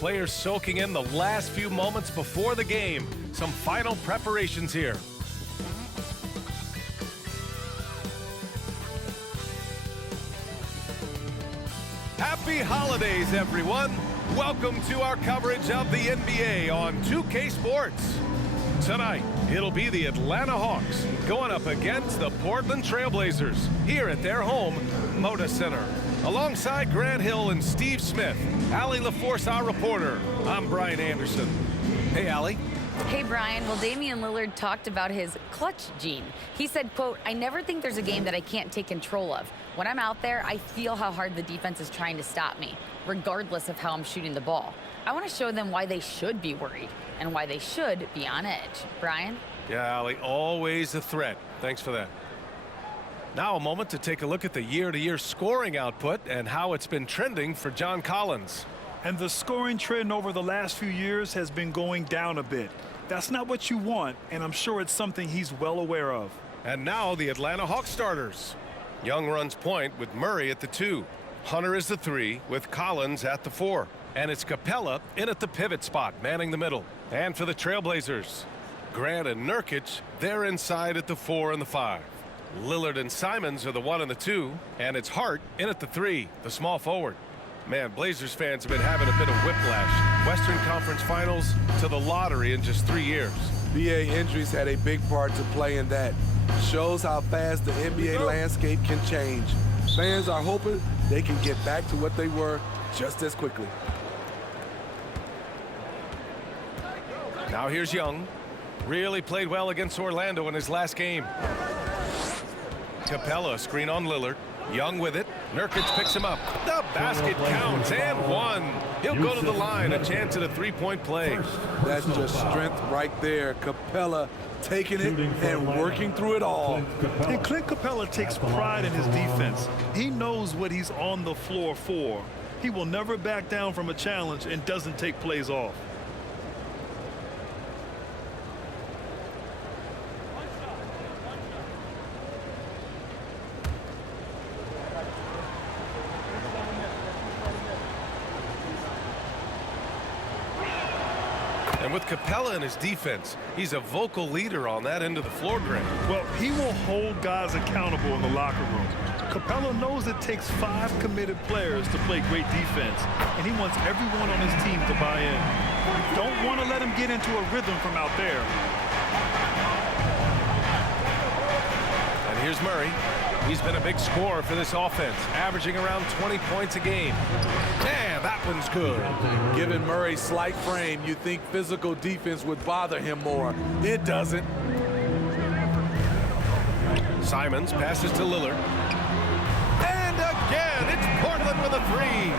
players soaking in the last few moments before the game. Some final preparations here. Happy holidays, everyone. Welcome to our coverage of the NBA on 2K Sports. Tonight, it'll be the Atlanta Hawks going up against the Portland Trailblazers here at their home, Moda Center. Alongside Grant Hill and Steve Smith, Allie LaForce, our reporter. I'm Brian Anderson. Hey, Allie. Hey, Brian. Well, Damian Lillard talked about his clutch gene. He said, quote, "I never think there's a game that I can't take control of. When I'm out there, I feel how hard the defense is trying to stop me, regardless of how I'm shooting the ball. I want to show them why they should be worried and why they should be on edge." Brian? Yeah, Allie, always a threat. Thanks for that. Now a moment to take a look at the year-to-year scoring output and how it's been trending for John Collins. And the scoring trend over the last few years has been going down a bit. That's not what you want, and I'm sure it's something he's well aware of. And now the Atlanta Hawks starters. Young runs point with Murray at the 2. Hunter is the 3 with Collins at the 4. And it's Capella in at the pivot spot, manning the middle. And for the Trailblazers, Grant and Nurkic, they're inside at the 4 and the 5. Lillard and Simons are the 1 and the 2. And it's Hart in at the 3, the small forward. Man, Blazers fans have been having a bit of whiplash. Western Conference Finals to the lottery in just 3 years. BA injuries had a big part to play in that. Shows how fast the NBA landscape can change. Fans are hoping they can get back to what they were just as quickly. Now here's Young. Really played well against Orlando in his last game. Capella, screen on Lillard. Young with it. Nurkic picks him up. The basket counts and 1. He'll go to the line. A chance at a three-point play. That's just strength right there. Capella taking it and working through it all. And Clint Capella takes pride in his defense. He knows what he's on the floor for. He will never back down from a challenge and doesn't take plays off. And with Capella in his defense, he's a vocal leader on that end of the floor, Grant. Well, he will hold guys accountable in the locker room. Capella knows it takes 5 committed players to play great defense, and he wants everyone on his team to buy in. You don't want to let him get into a rhythm from out there. And here's Murray. He's been a big scorer for this offense, averaging around 20 points a game. Man, that one's good. Given Murray's slight frame, you'd think physical defense would bother him more. It doesn't. Simons passes to Lillard. And again, it's Portland with a 3.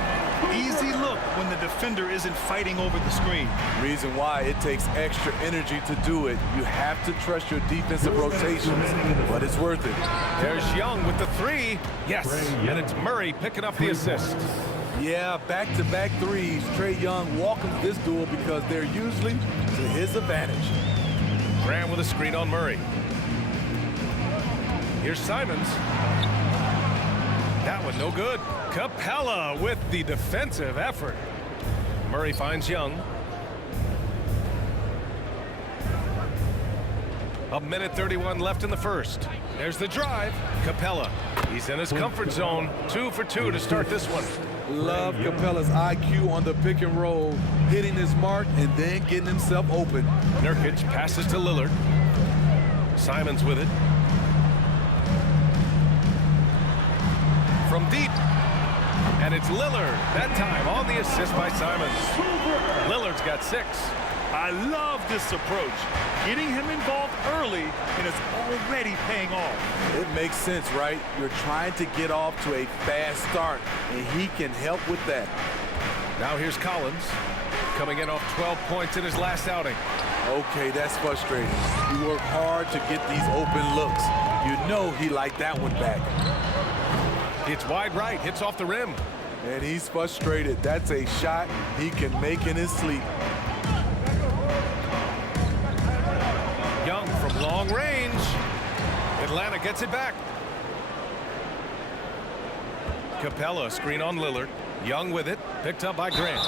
Easy look when the defender isn't fighting over the screen. Reason why it takes extra energy to do it. You have to trust your defensive rotations, but it's worth it. There's Young with the 3. Yes, and it's Murray picking up the assist. Yeah, back-to-back threes. Trae Young welcomes this duel because they're usually to his advantage. Grant with a screen on Murray. Here's Simons. That one no good. Capella with the defensive effort. Murray finds Young. A minute 31 left in the first. There's the drive. Capella. He's in his comfort zone. 2 for 2 to start this one. Love Capella's IQ on the pick and roll, hitting his mark and then getting himself open. Nurkic passes to Lillard. Simons with it. From deep. And it's Lillard. That time on the assist by Simons. Lillard's got 6. I love this approach. Getting him involved early, and it's already paying off. It makes sense, right? You're trying to get off to a fast start, and he can help with that. Now here's Collins, coming in off 12 points in his last outing. Okay, that's frustrating. He worked hard to get these open looks. You know he liked that one back. It's wide right, hits off the rim. And he's frustrated. That's a shot he can make in his sleep. Young from long range. Atlanta gets it back. Capella, screen on Lillard. Young with it, picked up by Grant.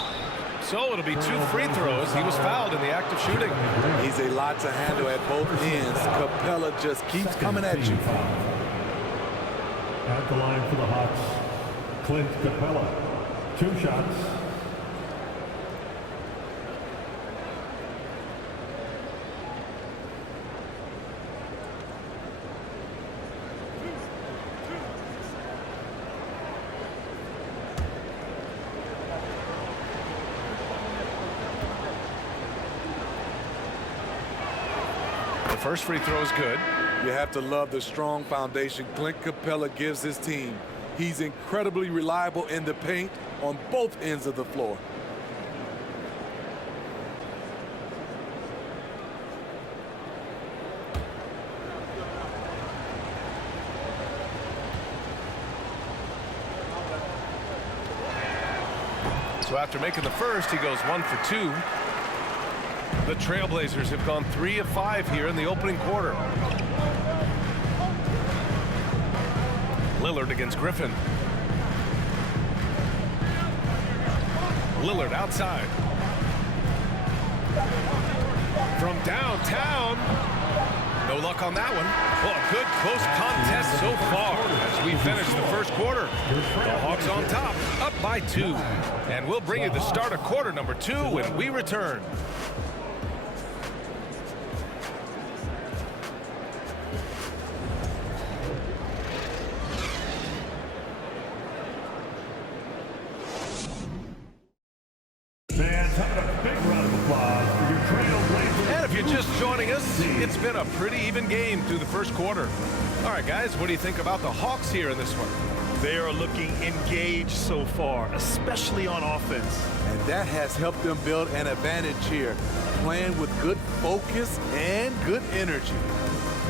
So it'll be 2 free throws. He was fouled in the act of shooting. He's a lot to handle at both ends. Capella just keeps coming at you. At the line for the Hawks, Clint Capella. 2 shots. The first free throw is good. You have to love the strong foundation Clint Capella gives his team. He's incredibly reliable in the paint on both ends of the floor. So after making the first, he goes 1 for 2. The Trailblazers have gone 3 of 5 here in the opening quarter. Lillard against Griffin. Lillard outside. From downtown. No luck on that one. Well, a good close contest so far as we finish the first quarter. The Hawks on top, up by 2. And we'll bring you the start of quarter number 2 when we return. Fans, having a big round of applause for your Trailblazers. And if you're just joining us, it's been a pretty even game through the first quarter. All right, guys, what do you think about the Hawks here in this one? They are looking engaged so far, especially on offense. And that has helped them build an advantage here, playing with good focus and good energy.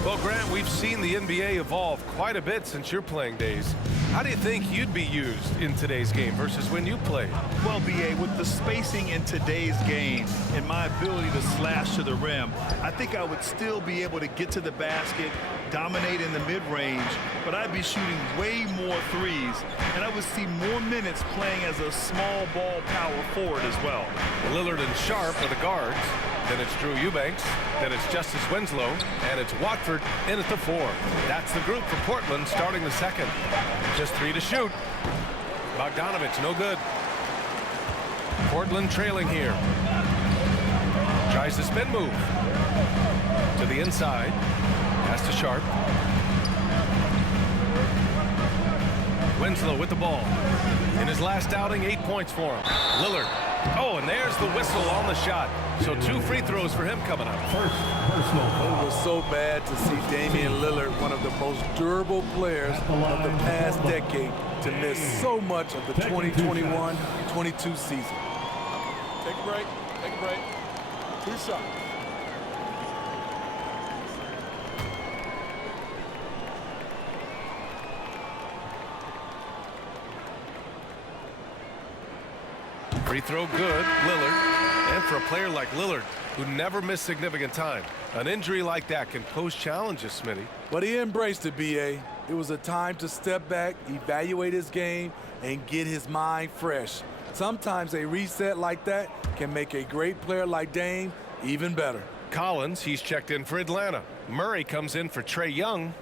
Well, Grant, we've seen the NBA evolve quite a bit since your playing days. How do you think you'd be used in today's game versus when you played? Well, B.A., with the spacing in today's game and my ability to slash to the rim, I think I would still be able to get to the basket, dominate in the mid-range, but I'd be shooting way more threes, and I would see more minutes playing as a small ball power forward as well. Lillard and Sharp are the guards. Then it's Drew Eubanks. Then it's Justice Winslow. And it's Watford in at the 4. That's the group for Portland starting the second. Just 3 to shoot. Bogdanovich, no good. Portland trailing here. Tries the spin move. To the inside. Pass to Sharp. Winslow with the ball. In his last outing, 8 points for him. Lillard. Oh, and there's the whistle on the shot. So 2 free throws for him coming up. First personal foul. It was so bad to see Damian Lillard, one of the most durable players of the past decade, to miss so much of the 2021-22 season. Take a break. Take a break. 2 shots. Free throw good, Lillard. And for a player like Lillard, who never missed significant time, an injury like that can pose challenges, Smitty. But he embraced it, B.A. It was a time to step back, evaluate his game, and get his mind fresh. Sometimes a reset like that can make a great player like Dame even better. Collins, he's checked in for Atlanta. Murray comes in for Trae Young.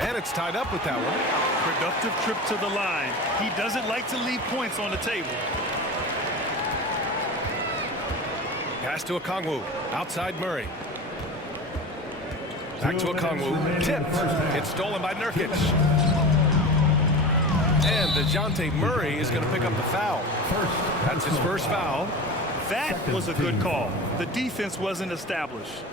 And it's tied up with that one. Productive trip to the line. He doesn't like to leave points on the table. Pass to Okongwu. Outside Murray. Back to Okongwu. Tipped. It's stolen by Nurkic. And DeJounte Murray is going to pick up the foul. That's his first foul. That was a good call. The defense wasn't established.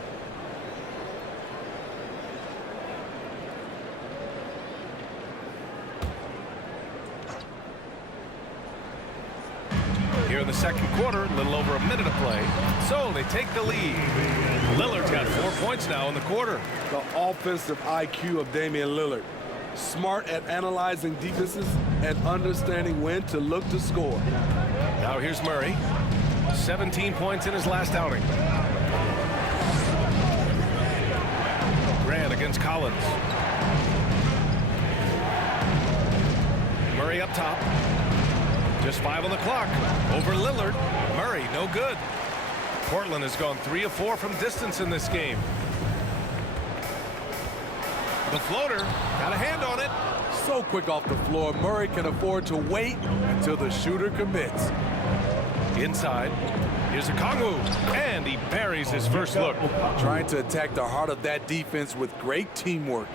Here in the second quarter, a little over a minute of play. So they take the lead. Lillard's got 4 points now in the quarter. The offensive IQ of Damian Lillard. Smart at analyzing defenses and understanding when to look to score. Now here's Murray. 17 points in his last outing. Grant against Collins. Murray up top. To Just 5 on the clock. Over Lillard. Murray, no good. Portland has gone 3 of 4 from distance in this game. The floater, got a hand on it. So quick off the floor, Murray can afford to wait until the shooter commits. Inside, here's a Kongwu, and he buries his first look. Trying to attack the heart of that defense with great teamwork.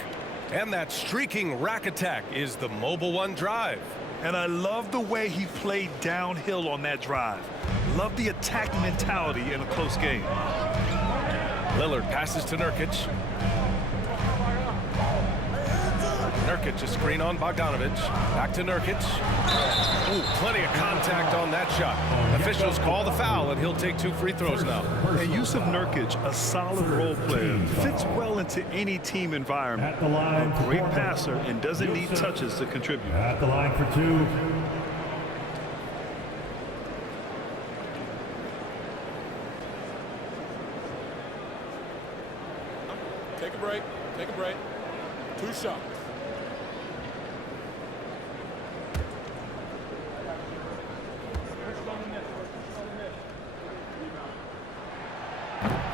And that streaking rack attack is the Mobile One drive. And I love the way he played downhill on that drive. Love the attack mentality in a close game. Lillard passes to Nurkic. Nurkic, a screen on Bogdanovich. Back to Nurkic. Ooh, plenty of contact on that shot. Officials call the foul, and he'll take 2 free throws now. And Yusuf Nurkic, a solid role player, fits well into any team environment. A great passer and doesn't need touches to contribute. At the line for 2. Take a break. Take a break. 2 shots.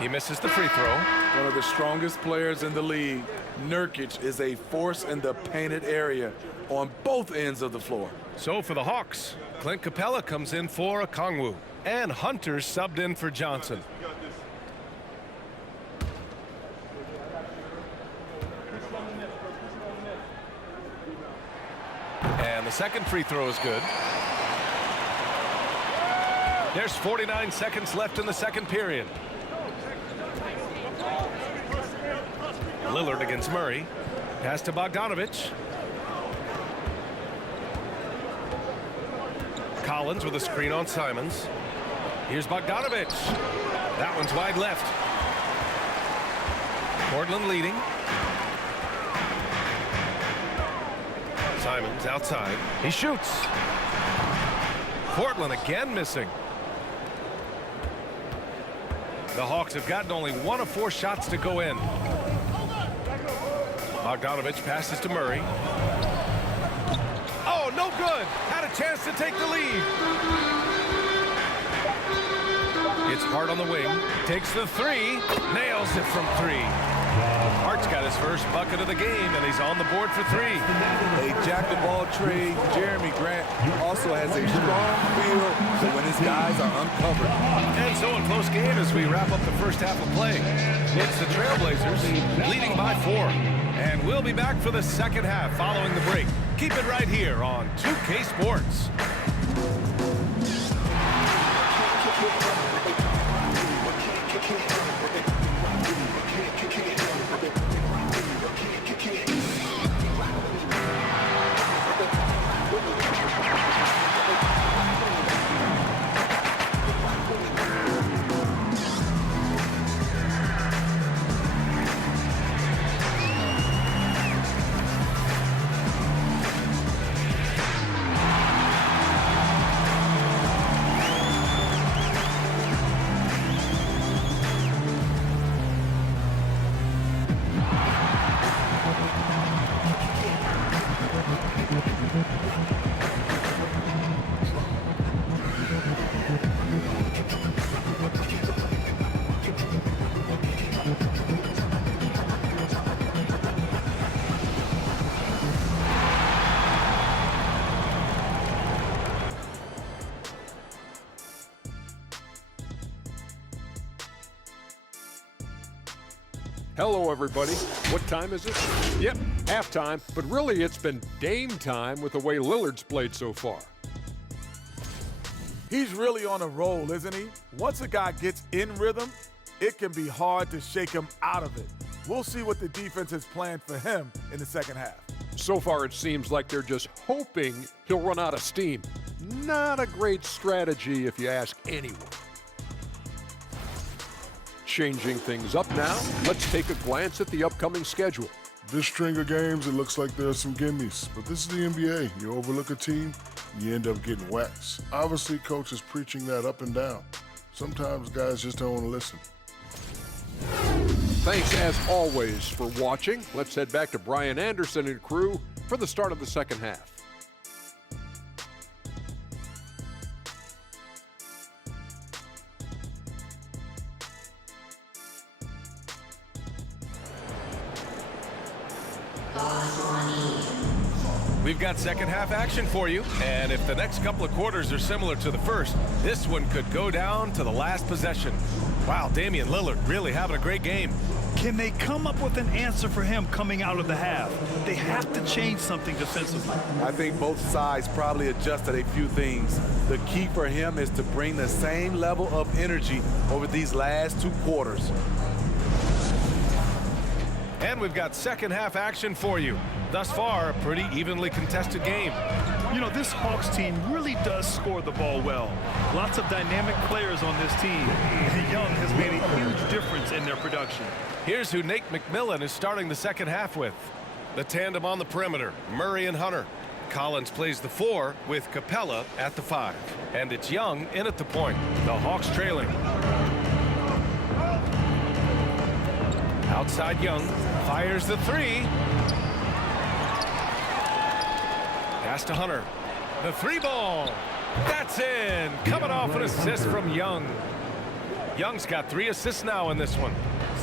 He misses the free throw. One of the strongest players in the league, Nurkic is a force in the painted area on both ends of the floor. So for the Hawks, Clint Capella comes in for a Kongwu, and Hunter subbed in for Johnson. And the second free throw is good. There's 49 seconds left in the second period. Lillard against Murray. Pass to Bogdanovich. Collins with a screen on Simons. Here's Bogdanovich. That one's wide left. Portland leading. Simons outside. He shoots. Portland again missing. The Hawks have gotten only 1 of 4 shots to go in. Bogdanovich passes to Murray. Oh, no good. Had a chance to take the lead. It's Hart on the wing. Takes the 3. Nails it from 3. Hart's got his first bucket of the game, and he's on the board for 3. A jack-of-all trades, Jeremy Grant also has a strong feel for when his guys are uncovered. And so a close game as we wrap up the first half of play. It's the Trailblazers leading by 4. And we'll be back for the second half following the break. Keep it right here on 2K Sports. Hello, everybody. What time is it? Yep, halftime, but really it's been Dame time with the way Lillard's played so far. He's really on a roll, isn't he? Once a guy gets in rhythm, it can be hard to shake him out of it. We'll see what the defense has planned for him in the second half. So far, it seems like they're just hoping he'll run out of steam. Not a great strategy if you ask anyone. Changing things up now, let's take a glance at the upcoming schedule. This string of games, it looks like there's some gimmies, but this is the NBA. You overlook a team, you end up getting waxed. Obviously, coach is preaching that up and down. Sometimes guys just don't want to listen. Thanks, as always, for watching. Let's head back to Brian Anderson and crew for the start of the second half. We've got second half action for you, and if the next couple of quarters are similar to the first, this one could go down to the last possession. Wow, Damian Lillard really having a great game. Can they come up with an answer for him coming out of the half? They have to change something defensively. I think both sides probably adjusted a few things. The key for him is to bring the same level of energy over these last 2 quarters. And we've got second half action for you. Thus far, a pretty evenly contested game. You know, this Hawks team really does score the ball well. Lots of dynamic players on this team. And Young has made a huge difference in their production. Here's who Nate McMillan is starting the second half with. The tandem on the perimeter, Murray and Hunter. Collins plays the 4 with Capella at the 5. And it's Young in at the point. The Hawks trailing. Outside Young, fires the 3. Pass to Hunter. The 3 ball. That's in. Coming off an assist from Young. Young's got 3 assists now in this one.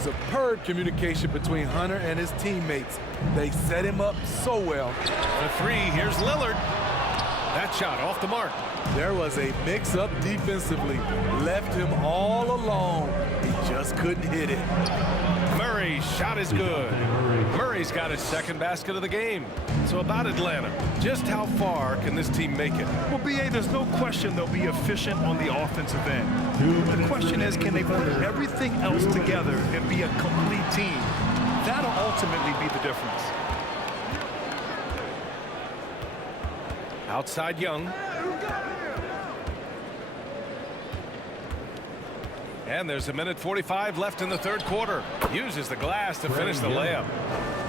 Superb communication between Hunter and his teammates. They set him up so well. The 3, here's Lillard. That shot off the mark. There was a mix-up defensively. Left him all alone. He just couldn't hit it. Murray's shot is good. Murray's got his second basket of the game. So about Atlanta, just how far can this team make it? Well, B.A., there's no question they'll be efficient on the offensive end. The question is, can they put everything else together and be a complete team? That'll ultimately be the difference. Outside Young. And there's 1:45 left in the third quarter. Uses the glass to finish the layup.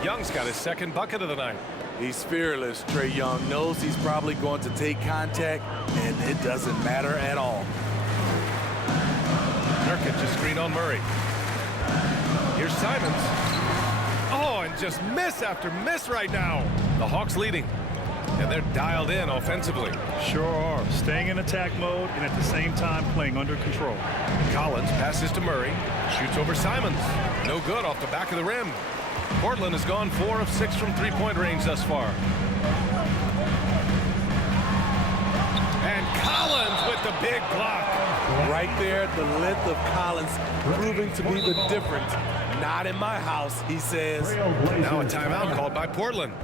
Young's got his second bucket of the night. He's fearless. Trae Young knows he's probably going to take contact, and it doesn't matter at all. Nurkic just screen on Murray. Here's Simons. Oh, and just miss after miss right now. The Hawks leading. And they're dialed in offensively. Sure are. Staying in attack mode and at the same time playing under control. Collins passes to Murray. Shoots over Simons. No good off the back of the rim. Portland has gone 4 of 6 from three-point range thus far. And Collins with the big block. Right there, the length of Collins proving to be the difference. Not in my house, he says. Now a timeout called by Portland.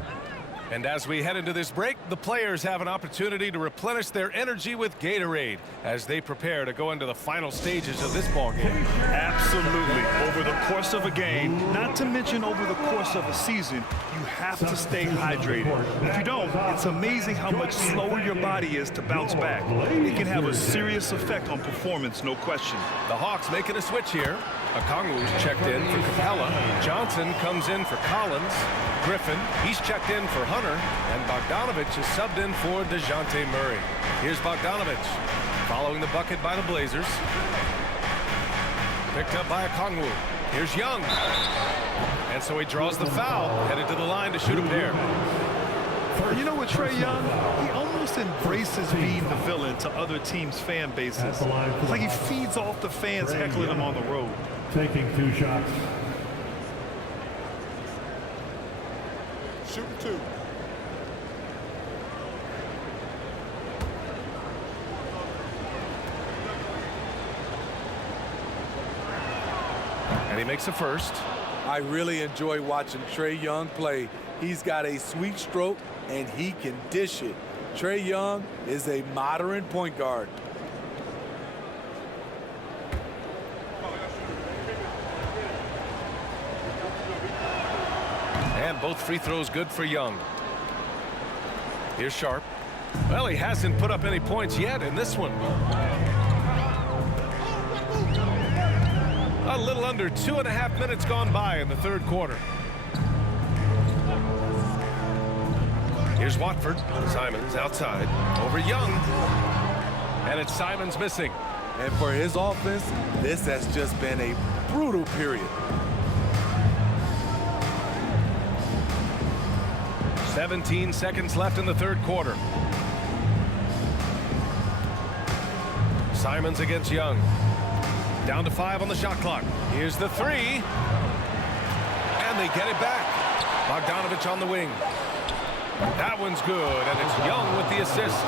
And as we head into this break, the players have an opportunity to replenish their energy with Gatorade as they prepare to go into the final stages of this ballgame. Absolutely. Over the course of a game, not to mention over the course of a season, you have to stay hydrated. If you don't, it's amazing how much slower your body is to bounce back. It can have a serious effect on performance, no question. The Hawks making a switch here. Okongwu's checked in for Capella. Johnson comes in for Collins. Griffin, he's checked in for Hunter. And Bogdanovich is subbed in for DeJounte Murray. Here's Bogdanovich following the bucket by the Blazers. Picked up by Okongwu. Here's Young. And so he draws the foul, headed to the line to shoot a pair. You know what, Trae Young? He almost embraces being the villain to other teams' fan bases. It's like he feeds off the fans heckling him on the road. Taking 2 shots. Shooting 2. And he makes a first. I really enjoy watching Trae Young play. He's got a sweet stroke, and he can dish it. Trae Young is a modern point guard. And both free throws good for Young. Here's Sharp. Well, he hasn't put up any points yet in this one. A little under 2.5 minutes gone by in the third quarter. Here's Watford. Simons outside. Over Young. And it's Simons missing. And for his offense, this has just been a brutal period. 17 seconds left in the third quarter. Simons against Young. Down to 5 on the shot clock. Here's the 3. And they get it back. Bogdanovich on the wing. That one's good, and it's Young with the assist.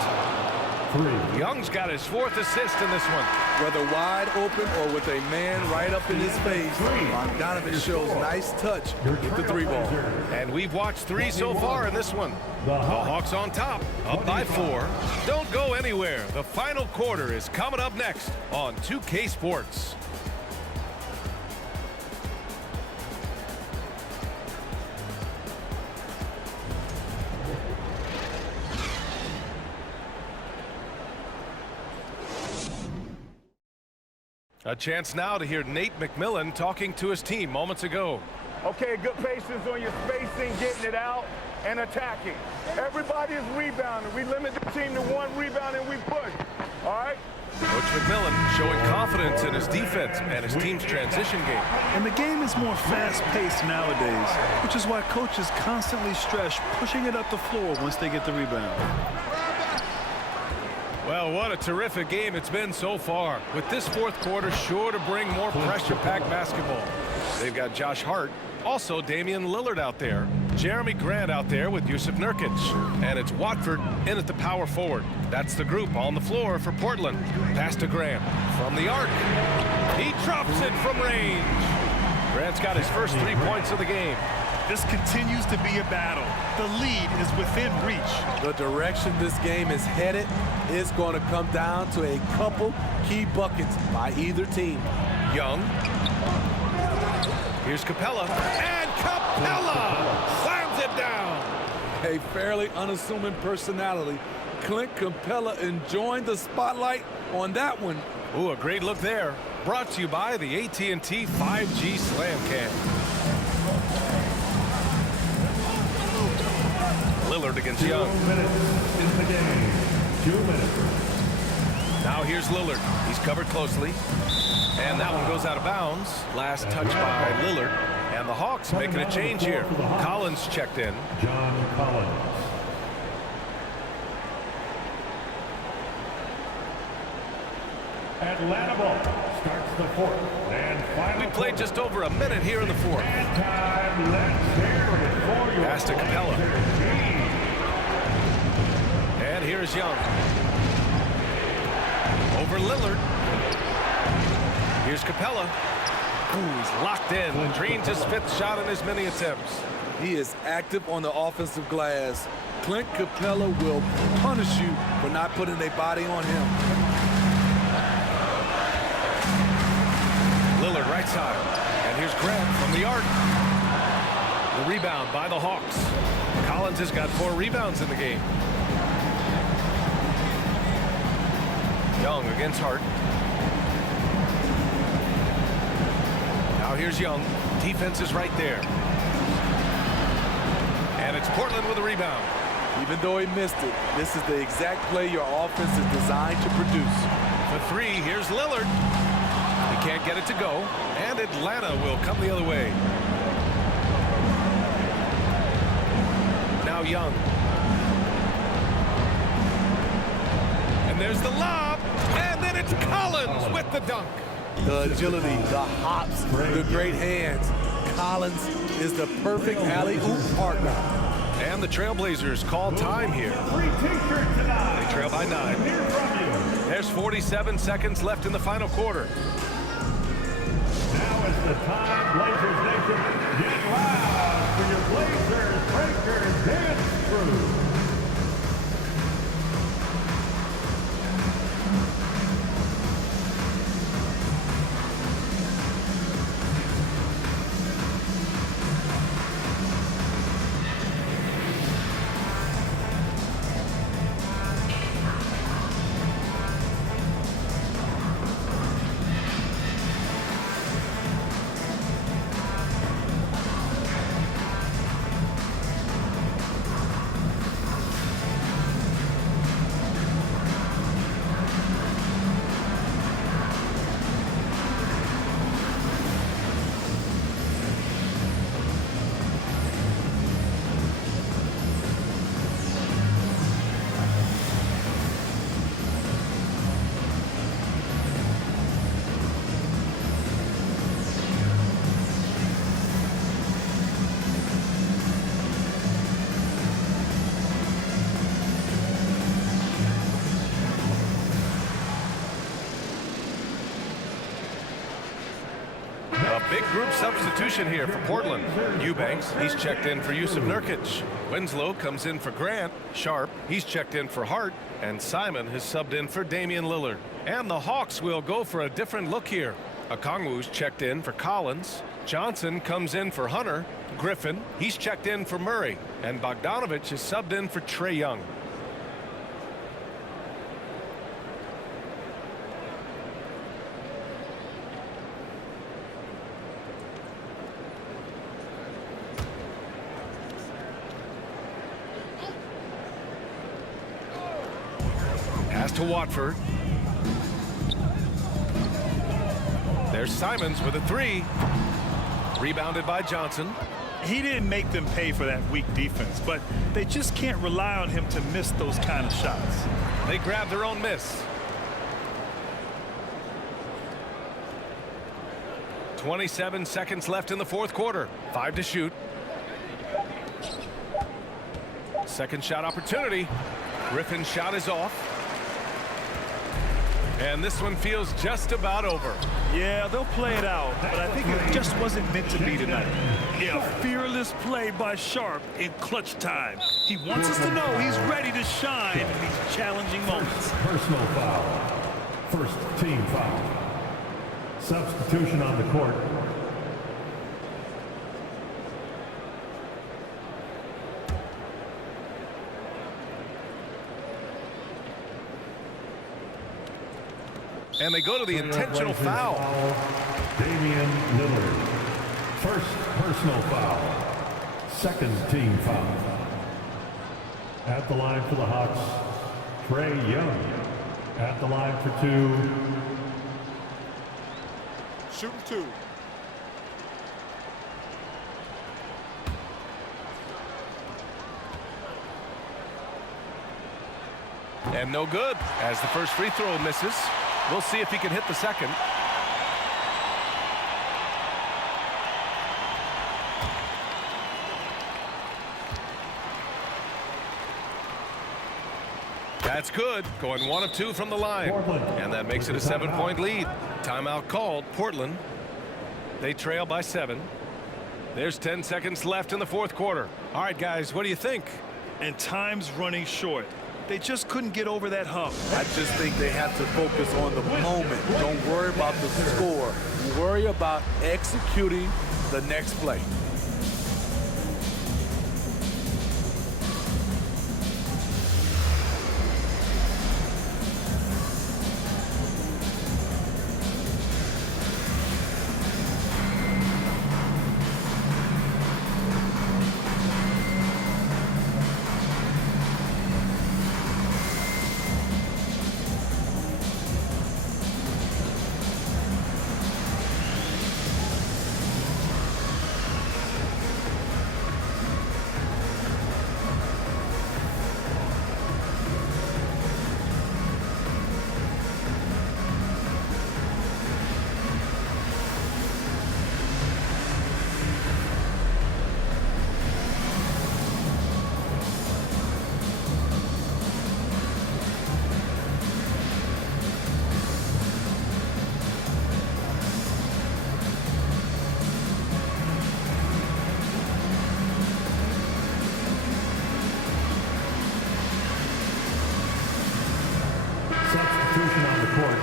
Young's got his 4th assist in this one. Whether wide open or with a man right up in his face, Donovan shows nice touch with the 3-ball. And we've watched 3 so far in this one. The Hawks on top, up by 4. Don't go anywhere. The final quarter is coming up next on 2K Sports. A chance now to hear Nate McMillan talking to his team moments ago. Okay, good patience on your spacing, getting it out, and attacking. Everybody is rebounding. We limit the team to 1 rebound and we push. All right? Coach McMillan showing confidence in his defense and his team's transition game. And the game is more fast-paced nowadays, which is why coaches constantly stress pushing it up the floor once they get the rebound. Well, what a terrific game it's been so far, with this 4th quarter sure to bring more pressure-packed basketball. They've got Josh Hart, also Damian Lillard out there, Jeremy Grant out there with Yusuf Nurkic, and it's Watford in at the power forward. That's the group on the floor for Portland. Pass to Grant from the arc. He drops it from range. Grant's got his first 3 points of the game. This continues to be a battle. The lead is within reach. The direction this game is headed is going to come down to a couple key buckets by either team. Young. Here's Capella. And Capella slams it down. A fairly unassuming personality. Clint Capella enjoying the spotlight on that one. Ooh, a great look there. Brought to you by the AT&T 5G Slam Cam. Lillard against Young. 2 minutes in the game. 2 minutes. Now here's Lillard. He's covered closely. And that one goes out of bounds. Last touch by Lillard. And the Hawks making a change here. Collins checked in. John Collins. Atlanta ball starts the 4th and final. We played just over a minute here in the 4th. And time, let's hear it for your Pass to Capella. team. And here's Young. Over Lillard. Here's Capella. Ooh, he's locked in. Drains his 5th shot in as many attempts. He is active on the offensive glass. Clint Capella will punish you for not putting a body on him. Lillard right side. And here's Grant from the arc. The rebound by the Hawks. Collins has got 4 rebounds in the game. Young against Hart. Now here's Young. Defense is right there. And it's Portland with a rebound. Even though he missed it, this is the exact play your offense is designed to produce. For 3, here's Lillard. He can't get it to go. And Atlanta will come the other way. Now Young. And there's the lob. And then it's Collins with the dunk. The agility, the hops, the great hands. Collins is the perfect alley-oop partner. And the Trailblazers call time here. They trail by 9. There's 47 seconds left in the final quarter. Now is the time, Blazers Nation. Get loud for your Blazers Breakers Dance Crew. big group substitution here for Portland. Eubanks, he's checked in for Yusuf Nurkic. Winslow comes in for Grant. Sharp, he's checked in for Hart. And Simon has subbed in for Damian Lillard. And the Hawks will go for a different look here. Okongwu's checked in for Collins. Johnson comes in for Hunter. Griffin, he's checked in for Murray. And Bogdanovich is subbed in for Trae Young. Pass to Watford. There's Simons with a three. Rebounded by Johnson. He didn't make them pay for that weak defense, but they just can't rely on him to miss those kind of shots. They grab their own miss. 27 seconds left in the fourth quarter. 5 to shoot. Second shot opportunity. Griffin's shot is off. And this one feels just about over. Yeah, they'll play it out, but I think it just wasn't meant to be tonight. Yeah, fearless play by Sharp in clutch time. He wants us to know he's ready to shine in these challenging moments. Personal foul. First team foul. Substitution on the court. And they go to the intentional foul. Damian Lillard. First personal foul. Second team foul. At the line for the Hawks, Trae Young. At the line for two. Shooting two. And no good as the first free throw misses. We'll see if he can hit the second. That's good. Going 1 of 2 from the line. And that makes it a 7-point lead. Timeout called. Portland. They trail by 7. There's 10 seconds left in the fourth quarter. All right, guys, what do you think? And time's running short. They just couldn't get over that hump. I just think they have to focus on the moment. Don't worry about the score. Worry about executing the next play. Substitution on the court.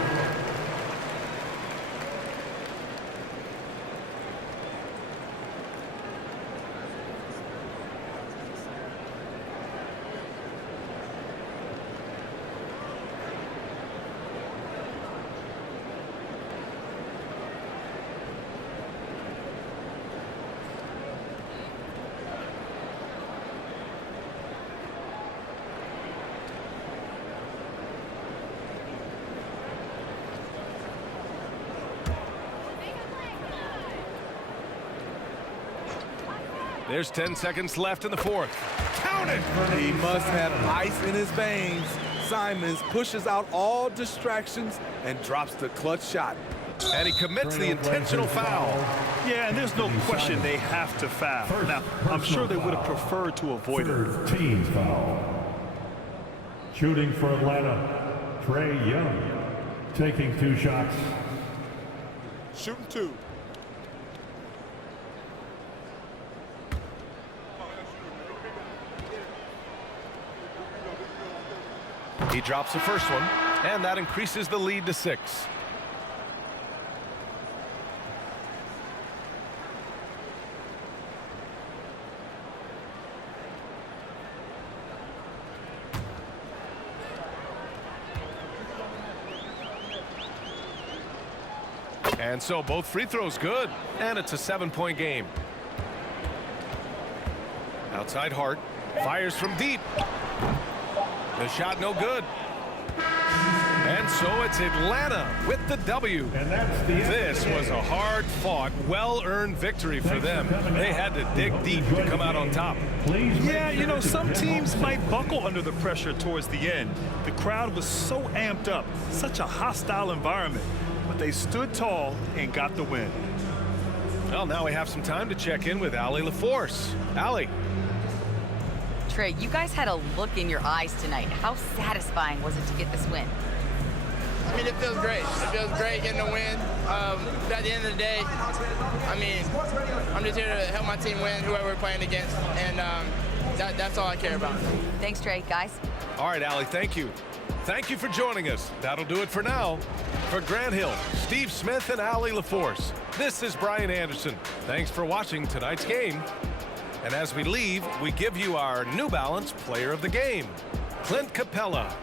There's 10 seconds left in the fourth. Count it! He must have ice in his veins. Simons pushes out all distractions and drops the clutch shot. And he commits the intentional foul. Yeah, and there's no question they have to foul. Now, I'm sure they would have preferred to avoid it. Third team foul. Shooting for Atlanta, Trae Young. Taking 2 shots. Shooting two. He drops the first one, and that increases the lead to 6. And so both free throws good, and it's a 7-point game. Outside Hart, fires from deep. The shot no good. And so it's Atlanta with the W. This was a hard-fought, well-earned victory for them. They had to dig deep to come out on top. Yeah, you know, some teams might buckle under the pressure towards the end. The crowd was so amped up, such a hostile environment. But they stood tall and got the win. Well, now we have some time to check in with Allie LaForce. Allie. Trey, you guys had a look in your eyes tonight. How satisfying was it to get this win? I mean, it feels great. It feels great getting a win. But at the end of the day, I mean, I'm just here to help my team win, whoever we're playing against, and that's all I care about. Thanks, Trey. Guys. All right, Allie, thank you. Thank you for joining us. That'll do it for now. For Grant Hill, Steve Smith, and Allie LaForce, this is Brian Anderson. Thanks for watching tonight's game. And as we leave, we give you our New Balance Player of the Game, Clint Capella.